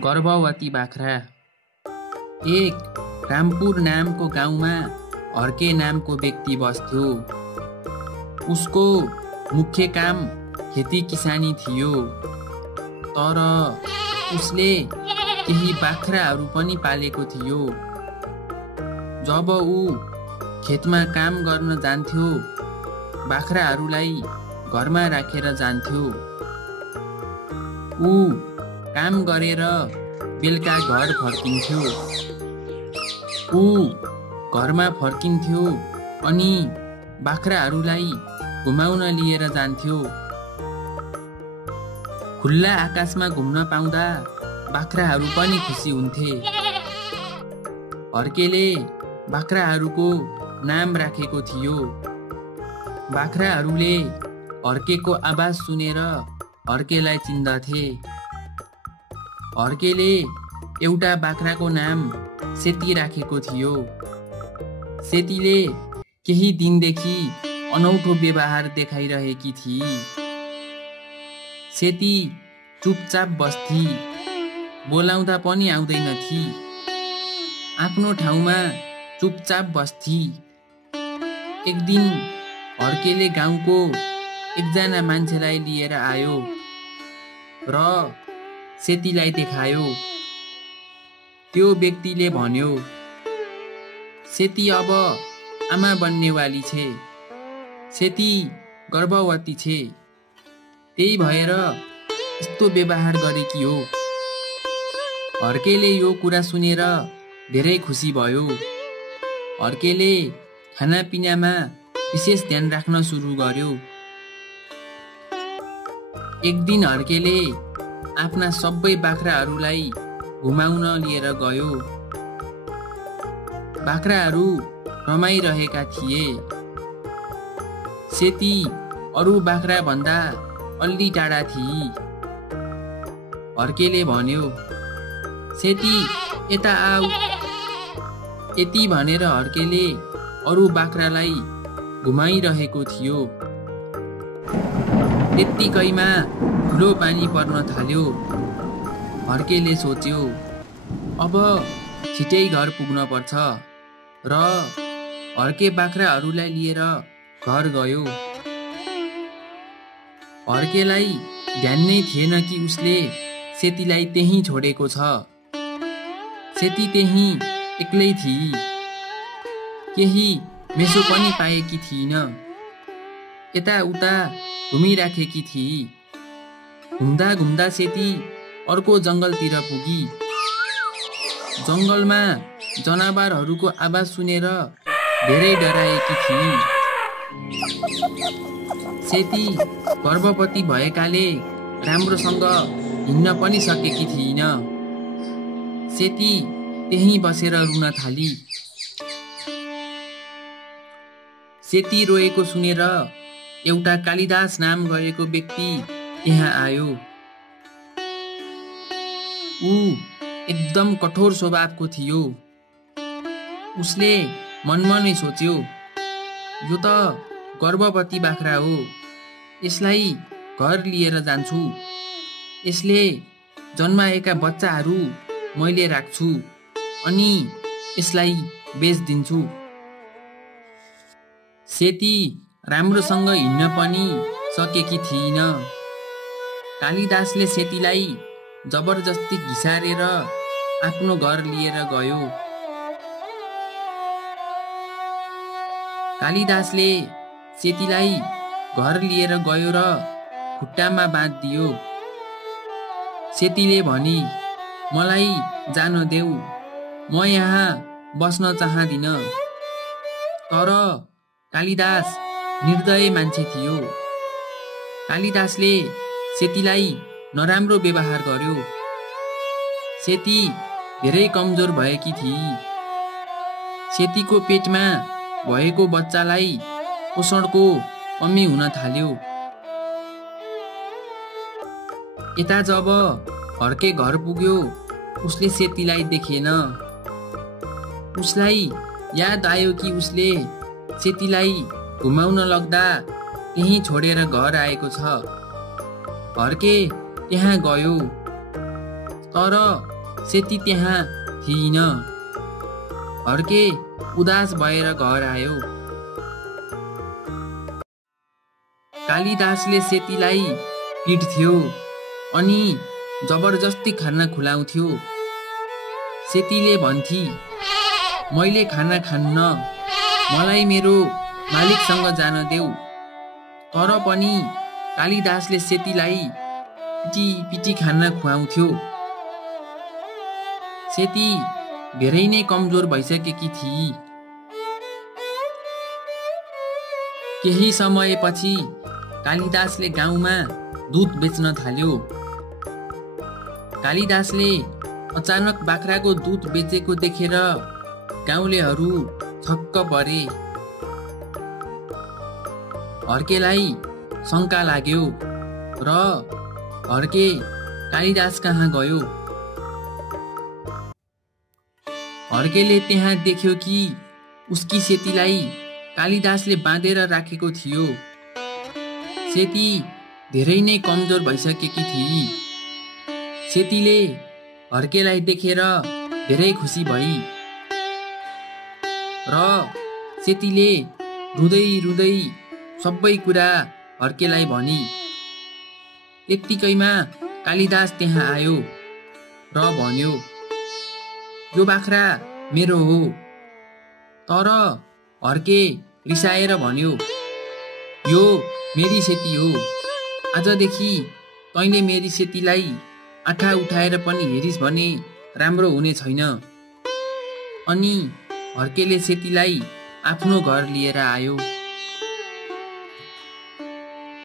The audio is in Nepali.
गर्भवती बाख्रा। एक रामपुर नामको गाउँमा हर्के नामको व्यक्ति बस्थ्यो। उसको मुख्य काम खेती किसानी थियो, तर उसले केही बाख्राहरू पनि पालेको थियो। जब ऊ खेतमा काम गर्न जान्थ्यो, बाख्राहरूलाई घरमा राखेर जान्थ्यो। ऊ काम गरेर बेलुका घर फर्किन्थ्यो। ऊ घरमा फर्किन्थ्यो अनि बाख्राहरूलाई घुमाउन लिएर जान्थ्यो। खुल्ला आकाशमा घुम्न पाउँदा बाख्राहरू पनि खुसी हुन्थे। हर्केले बाख्राहरूको नाम राखेको थियो। बाख्राहरूले हर्केको आवाज सुनेर हर्केलाई चिन्दथे। हर्केले एउटा बाख्राको नाम सेती राखेको थियो। सेतीले केही दिनदेखि अनौठो व्यवहार देखाइरहेकी थिई। सेती चुपचाप बस्थी, बोलाउँदा पनि आउँदैनथी। आफ्नो ठाउँमा चुपचाप बस्थी। एक दिन हर्केले गाउँको एकजना मान्छेलाई लिएर आयो र सेतीलाई देखायो। त्यो व्यक्तिले भन्यो, सेती अब आमा बन्नेवाली छे। सेती गर्भवती छे, त्यही भएर यस्तो व्यवहार गरेकी हो। हर्केले यो कुरा सुनेर धेरै खुसी भयो। हर्केले खानापिनामा विशेष ध्यान राख्न सुरु गर्यो। एक दिन हर्केले आफ्ना सबै बाख्राहरूलाई घुमाउन लिएर गयो। बाख्राहरू रमाइरहेका थिए। सेती अरू बाख्रा भन्दा अलि टाढा थिई। हर्केले भन्यो, सेती यता आऊ। यति भनेर हर्केले अरू बाख्रालाई घुमाइरहेको थियो। त्यत्तिकैमा ठुलो पानी पर्न थाल्यो। हर्केले सोच्यो, अब छिटै घर पुग्न पर्छ र हर्के बाख्राहरूलाई लिएर घर गयो। हर्केलाई ध्यान नै थिएन कि उसले सेतीलाई त्यहीँ छोडेको छ। सेती त्यहीँ एक्लै थिई, केही मेसो पनि पाएकी थिइन। यताउता घुमिराखेकी थिई। घुम्दा घुम्दा सेती अर्को जङ्गलतिर पुगी। जङ्गलमा जनावरहरूको आवाज सुनेर धेरै डराएकी थिई। सेती गर्भवती भएकाले राम्रोसँग हिँड्न पनि सकेकी थिइन। सेती त्यहीँ बसेर रुन थाली। सेती रोएको सुनेर एउटा कालिदास नाम गरेको व्यक्ति त्यहाँ आयो। ऊ एकदम कठोर स्वभावको थियो। उसले मनमा नै सोच्यो, यो त गर्भवती बाख्रा हो, यसलाई घर लिएर जान्छु। यसले जन्माएका बच्चाहरू मैले राख्छु अनि यसलाई बेच्दिन्छु। सेती राम्रोसँग हिँड्न पनि सकेकी थिइन। कालिदासले सेतीलाई जबरजस्ती घिसारेर आफ्नो घर लिएर गयो। कालिदासले सेतीलाई घर लिएर गयो र खुट्टामा बाँधिदियो। सेतीले भनी, मलाई जान देऊ, म यहाँ बस्न चाहदिन। तर कालिदास निर्दय मान्छे थियो। कालिदासले सेतीलाई नराम्रो व्यवहार गर्यो। सेती धेरै कमजोर भएकी थिई। सेतीको पेटमा भएको बच्चालाई पोषणको कमी हुन थाल्यो। यता जब हर्के घर पुग्यो, उसले सेतीलाई देखेन। उसलाई याद आयो कि उसले सेतीलाई घुमाउन लग्दा त्यहीँ छोडेर घर आएको छ। हर्के त्यहाँ गयो, तर सेती त्यहाँ थिइन। हर्के उदास भएर घर आयो। कालिदासले सेतीलाई पिट्थ्यो अनि जबरजस्ती खाना खुलाउँथ्यो। सेतीले भन्थी, मैले खाना खान्न, मलाई मेरो मालिकसँग जान देऊ। तर पनि कालिदासले सेतीलाई पिटी पिटी खाना खुवाउँथ्यो। सेती धेरै नै कमजोर भइसकेकी थिई। केही समयपछि कालिदासले गाउँमा दुध बेच्न थाल्यो। कालिदासले अचानक बाख्राको दुध बेचेको देखेर गाउँलेहरू छक्क परे। हर्केलाई शङ्का लाग्यो र हर्के कालिदास कहाँ गयो। हर्केले त्यहाँ देख्यो कि उसकी सेतीलाई कालिदासले बाँधेर राखेको थियो। सेती धेरै नै कमजोर भइसकेकी थिई। सेतीले हर्केलाई देखेर धेरै खुसी भई र सेतीले रुँदै रुँदै सबै कुरा हर्केलाई भनी। त्यत्तिकैमा कालिदास त्यहाँ आयो र भन्यो, यो बाख्रा मेरो हो। तर हर्के रिसाएर भन्यो, यो मेरी सेती हो। आजदेखि तैँले मेरी सेतीलाई आँखा उठाएर पनि हेरिस् भने राम्रो हुने छैन। अनि हर्केले सेतीलाई आफ्नो घर लिएर आयो।